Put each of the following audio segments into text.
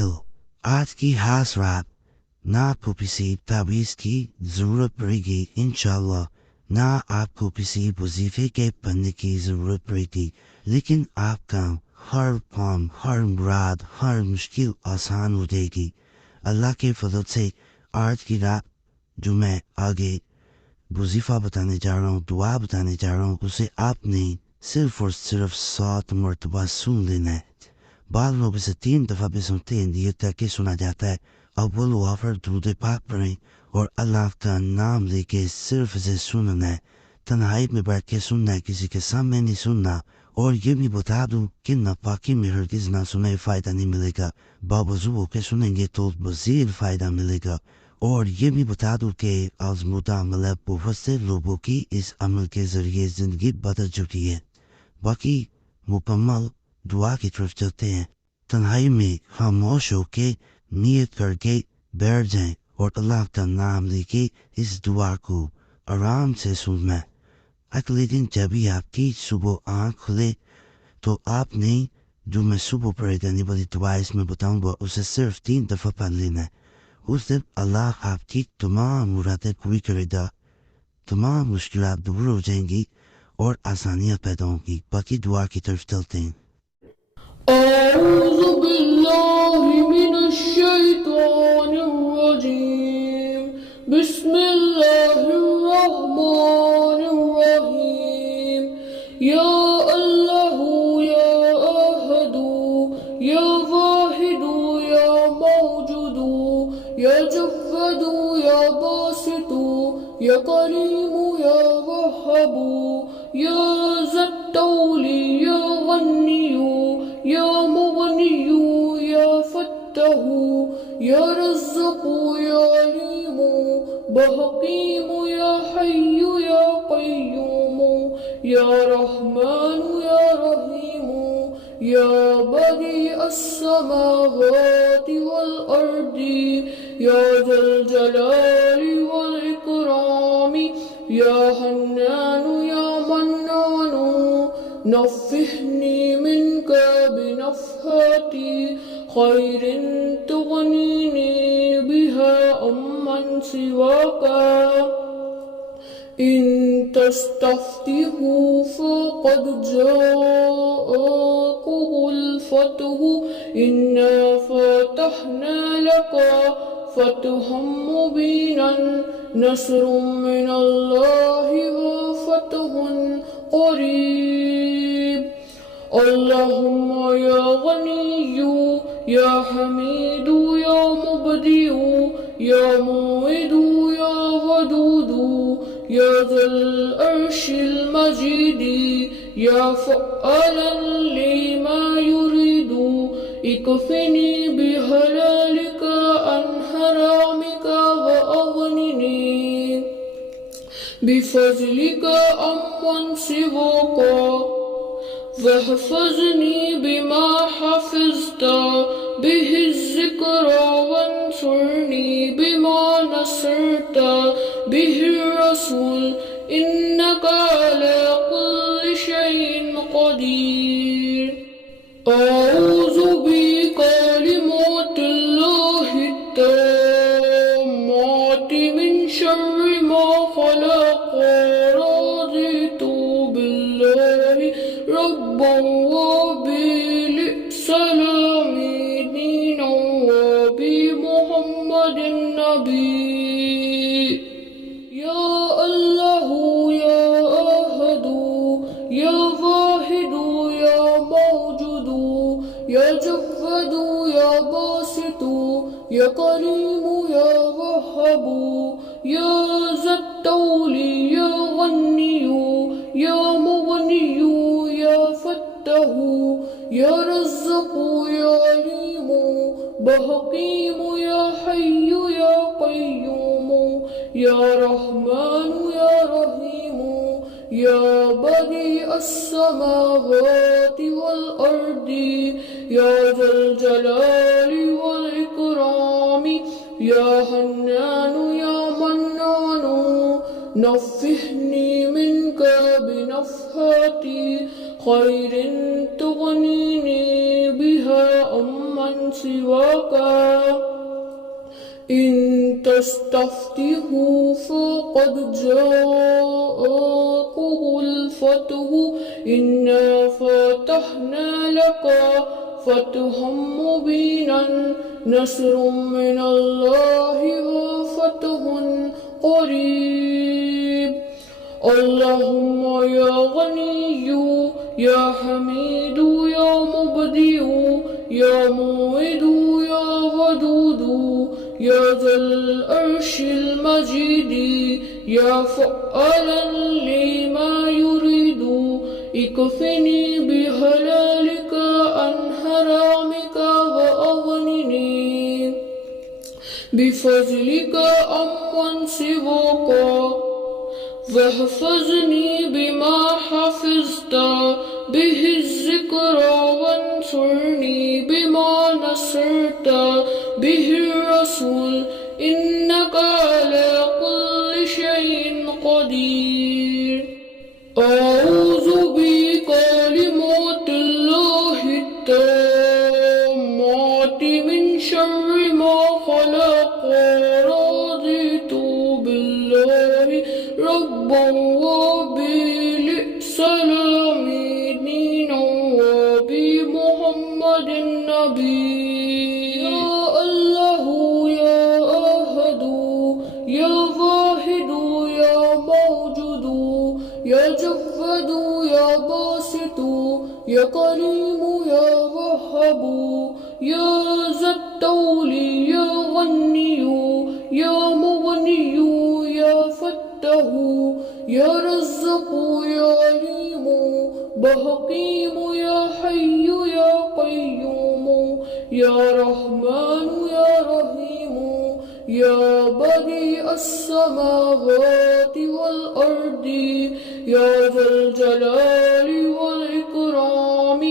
देखो, आज की खास रात ना आपको किसी ताबीज़ की ज़रूरत पड़ेगी इंशाल्लाह, ना आपको किसी वजीफे के पढ़ने की ज़रूरत पड़ेगी, लेकिन आपका हर काम, हर मुराद, हर मुश्किल आसान हो जाएगी अल्लाह के फजल से। आज की रात जो मैं आगे वजीफ़ा बताने जा रहा हूँ, दुआ बताने जा रहा हूँ, उसे आपने सिर्फ और सिर्फ 7 मरतबा सुन लेना है। बाद लोग इसे 3 दफ़ा भी सुनते हैं, ये ताकि सुना जाता है। अव्वल व आखिर दुरूद पाक पढ़ें और अल्लाह का नाम लेके सिर्फ इसे सुनना है। तन्हाई में बैठ के सुनना है, किसी के सामने नहीं सुनना। और ये भी बता दूं कि नापाकी में हरगिज़ ना सुने, फ़ायदा नहीं मिलेगा। बावजूद होकर सुनेंगे तो मज़ीद फ़ायदा मिलेगा। और ये भी बता दूं कि आज़मूदा मतलब बहुत से लोगों की इस अमल के ज़रिए ज़िंदगी बदल चुकी है। बाकी मुकम्मल दुआ की तरफ चलते हैं। तन्हाई में खामोश होके नियत करके बैठ जाएं और अल्लाह का नाम लेके इस दुआ को आराम से सुनना है। अगले दिन जब भी आपकी सुबह आँख खुले तो आपने जो मैं सुबह पढ़े जाने वाली दुआ इसमें बताऊंगा उसे सिर्फ 3 दफ़ा पढ़ लेना है। उस दिन अल्लाह आपकी तमाम मुरादें पूरी करेगा, तमाम मुश्किलात दूर हो जाएंगी और आसानियाँ पैदा होंगी। बाकी दुआ की तरफ चलते हैं। أعوذ بالله من الشيطان الرجيم بسم الله الرحمن الرحيم يا الله يا أحد يا واحد يا موجود يا جواد يا باسط يا كريم يا وهاب يا ذا الطول يا غني يا مغني يا فتح يا رزق يا عليم بحكيم يا حي يا قيوم يا رحمن يا رحيم يا بديع السماوات والأرض يا ذا الجلال والإكرام يا حنان يا منان نفحني منك بنفحات خير تغنيني بها عمن سواك إن تستفتحوا فقد جاءكم الفتح إنا فتحنا لك فتحا مبينا نصر من الله وفتح قريب اللهم يا غني يا حميد يا مبدئ يا موعد يا ودود يا ذا العرش المجيد يا فعالا لما يريد اكفني بحلالك عن حرامك وأغنني بفضلك عمن سواك واحفظني بما حفظت به الذكر وانصرني بما نصرت به الرسول إنك على كل شيء قدير أعوذ بكلمات الله التامات من شر ما خلق رضيت بالله ربا وبالإسلام دينا وبمحمد النبي يا الله يا أحد يا واحد يا موجود يا جواد يا باسط يا كريم يا وهاب يا ذا الطول يا غني يا مغني يا فتح يا رزق يا عليم بحكيم يا حي يا قيوم يا رحمن يا رحيم يا بديع السماوات والأرض يا ذا الجلال والإكرام يا حنان يا منان نفحني منك بنفحات خير تغنيني بها عمن سواك إن تستفتحوا فقد جاءكم الفتح إنا فتحنا لك فتحا مبينا نصر من الله وفتح قريب اللهم يا غني يا حميد يا مبدئ يا موعد يا ودود يا ذا العرش المجيد يا فعالا لما يريد اكفني بحلالك عن حرامك وأغنني بفضلك عمن سواك واحفظني بما حفظت به الذكر وانصرني بما نصرت به الرسول إنك على كل شيء قدير أعوذ بكلمات الله التامات من شر ما خلق رضيت بالله ربا وبالإسلام دينا وبمحمد النبي يا الله يا أحد يا واحد يا موجود يا جواد يا باسط يا كريم يا وهاب يا ذا الطول يا غني يا مغني يا فتح يا رزق يا عليم بحكيم يا حي يا قيوم يا رحمن يا رحيم يا بديع السماوات والأرض يا ذا الجلال والإكرام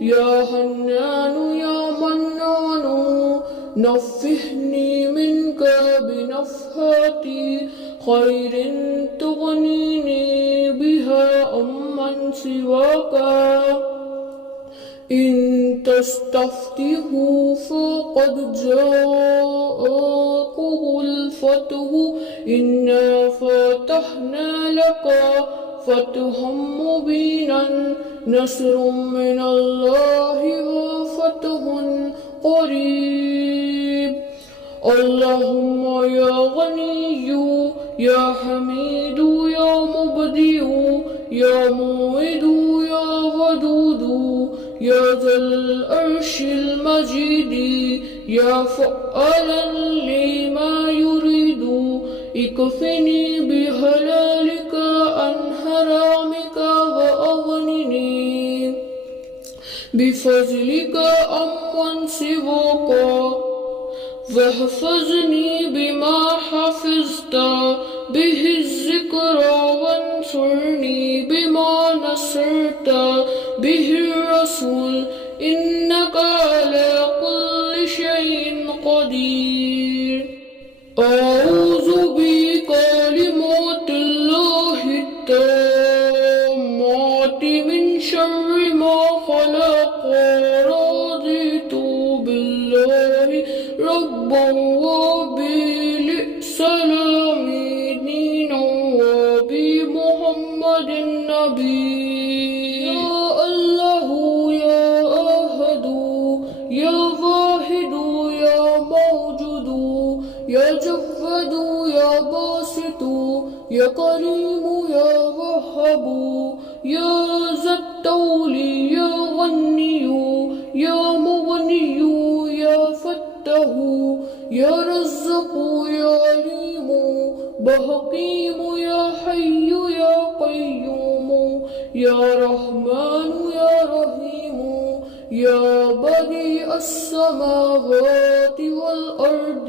يا حنان يا منان نفحني منك بنفحات خير تغنيني بها عمن سواك إن تستفتحوا فقد جاءكم الفتح إنا فتحنا لك فتحا مبينا نصر من الله وفتح قريب اللهم يا غني يا حميد يا مبدئ يا موعد يا ودود يا ذا العرش المجيد يا فعالا لما يريد اكفني بحلالك عن حرامك وأغنني بفضلك عمن سواك واحفظني بما حفظت به الذكر وانصرني بما نصرت به الرسول إنك على كل شيء قدير أعوذ بكلمات الله التامات من شر ما خلق رضيت بالله ربا وبالإسلام دينا وبمحمد النبي يا الله يا أحد يا واحد يا موجود يا جواد يا باسط يا كريم يا وهاب يا ذا الطول يا غني يا مغني يا فتح يا رزق يا عليم بحكيم يا حي يا قيوم يا رحمن يا رحيم يا بديع السماوات والأرض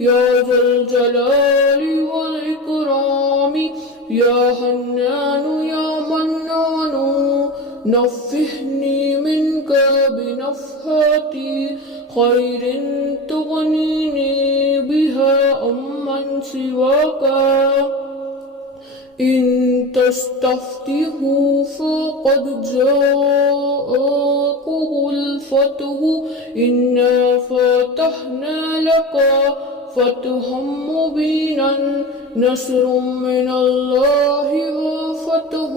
يا ذا الجلال والإكرام يا حنان يا منان نفحني منك بنفحات خير تغنيني بها عمن سواك إن تستفتحوا فقد جاءكم الفتح إنا فتحنا لك فتحا مبينا نصر من الله وفتح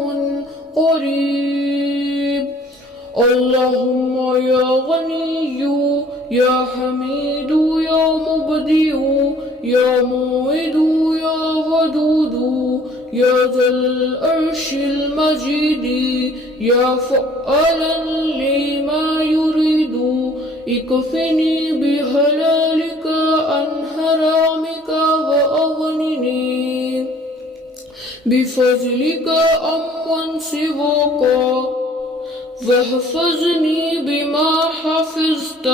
قريب اللهم يا غني يا حميد يا مبدئ يا موعد يا ودود يا ذا العرش المجيد يا فعالا لما يريد اكفني بحلالك عن حرامك وأغنني بفضلك عمن سواك واحفظني بما حفظت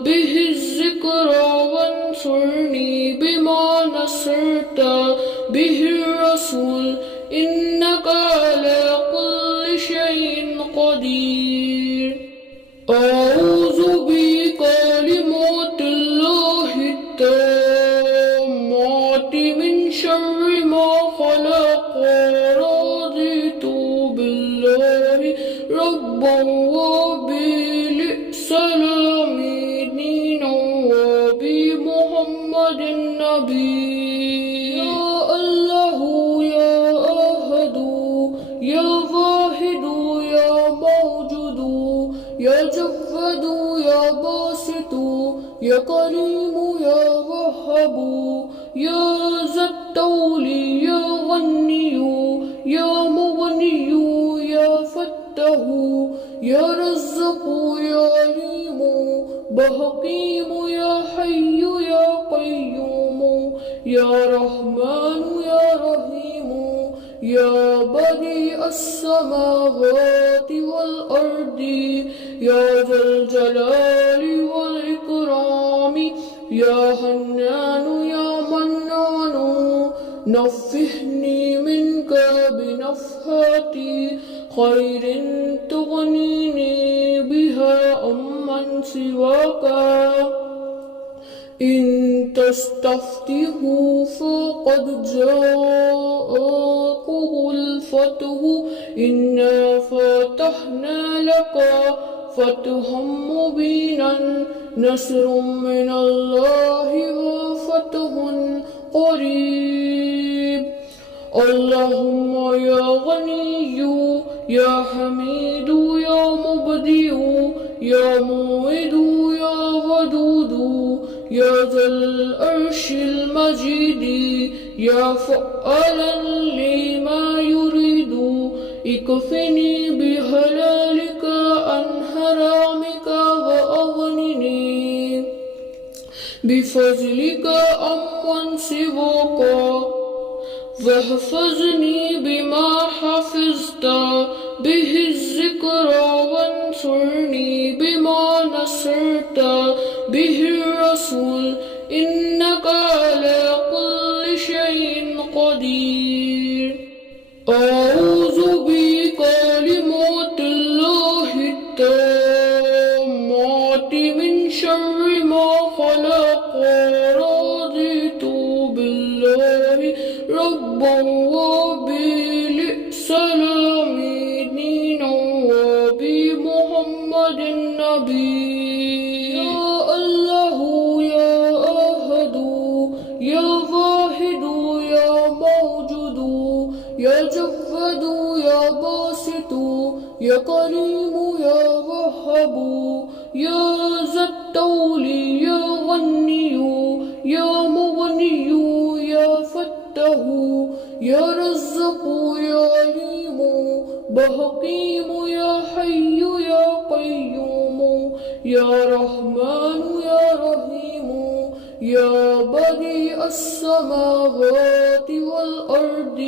به الذكرى وانصرني بما نصرت به الرسول إنك على كل شيء قدير أعوذ بكلمات الله التامات من شر ما خلق رضيت بالله ربا وبالإسلام دينا وبمحمد النبي يا الله يا أحد يا واحد يا موجود يا جواد يا باسط يا كريم يا وهاب يا ذا الطول يا غني يا مغني يا فتح يا رزق يا عليم بحكيم يا حي يا قيوم يا رحمن يا رحيم يا بديع السماوات والأرض يا ذا الجلال والإكرام يا حنان يا منان نفحني منك بنفحات خير تغنيني بها عمن سواك إن تستفتحوا فقد جاءكم الفتح إنا فتحنا لك فتحا مبينا نصر من الله وفتح قريب اللهم يا غني يا حميد يا مبدئ يا موعد يا ودود يا ذا العرش المجيد يا فعالا لما يريد اكفني بحلالك عن حرامك وأغنني بفضلك عمن سواك واحفظني بما حفظت به الذكرى وانصرني بما نصرت به الرسول إنك على كل شيء قدير أعوذ بكلمات الله التامات من شر ما خلق رضيت بالله ربا وبالإسلام دينا وبمحمد النبي يا الله يا أحد يا واحد يا موجود يا جواد يا باسط يا كريم يا وهاب يا ذا الطول يا غني يا مغني يا فتح يا رزق يا عليم بحكيم يا حي يا قيوم يا رحمن يا رحيم يا بديع السماوات والأرض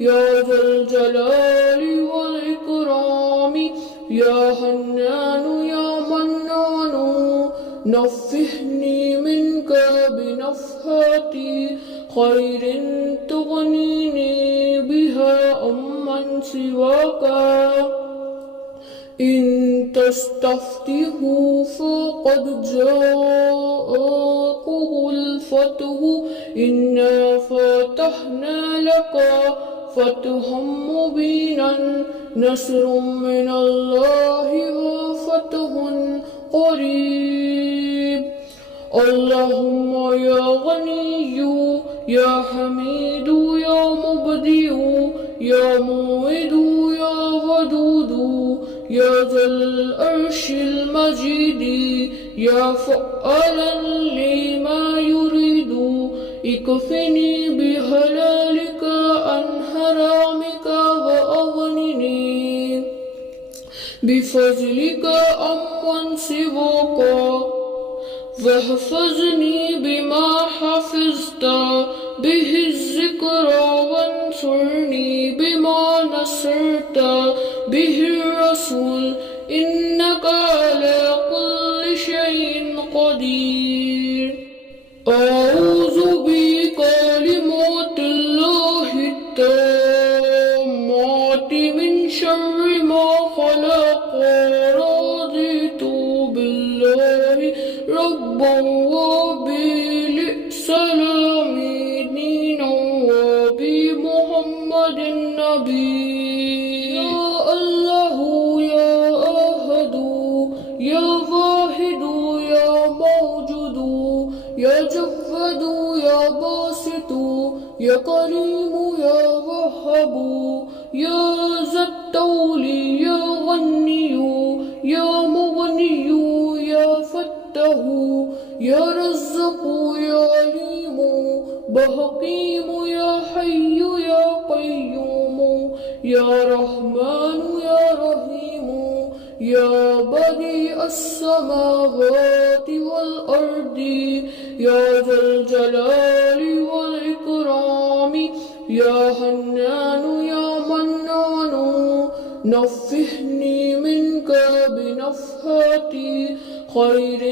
يا ذا الجلال والإكرام يا حنان يا منان نفحني منك بنفحات خير تغنيني بها عمن سواك إن تستفتحوا فقد جاءكم الفتح إنا فتحنا لك فتحا مبينا نصر من الله وفتح قريب اللهم يا غني يا حميد يا مبدئ يا موعد يا ودود يا ذا العرش المجيد يا فعالا لما يريد اكفني بحلالك عن حرامك وأغنني بفضلك عمن سواك واحفظني بما حفظت به الذكر وانصرني بما نصرت به الرسول إنك على كل شيء قدير أعوذ بكلمات الله التامات من شر ما خلق رضيت بالله ربا وبالإسلام دينا وبمحمد النبي يا الله يا أحد يا واحد يا موجود يا جواد يا باسط يا كريم يا وهاب يا ذا الطول يا غني يا مغني يا فتح يا رزق يا عليم بحكيم يا حي يا قيوم يا رحمن يا رحيم يا بديع السماوات والأرض يا ذا الجلال والإكرام يا حنان يا منان نفحني منك بنفحات خير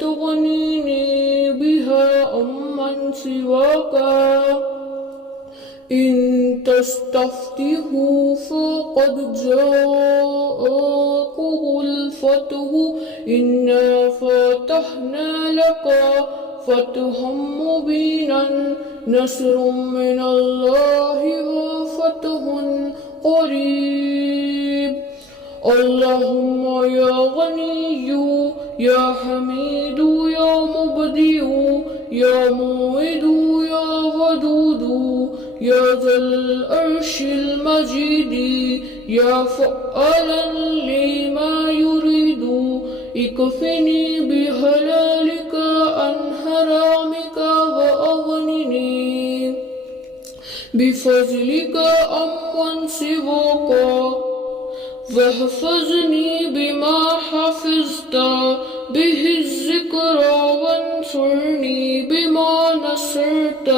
تغنيني بها عمن سواك إن تستفتحوا فقد جاءكم الفتح إنا فتحنا لك فتحا مبينا نصر من الله وفتح قريب اللهم يا غني يا حميد يا مبدئ يا موعد يا ودود يا ذا العرش المجيد يا فعالا لما يريد اكفني بحلالك عن حرامك وأغنني بفضلك عمن سواك واحفظني بما حفظت به الذكر وانصرني بما نصرت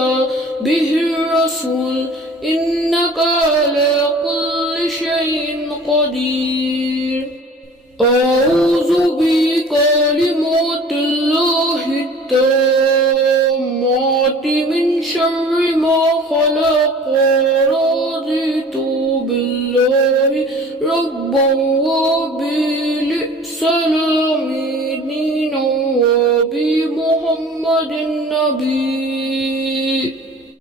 به الرسول إنك على كل شيء قدير أعوذ بكلمات الله التامات من شر ما خلق رضيت بالله ربا وبالإسلام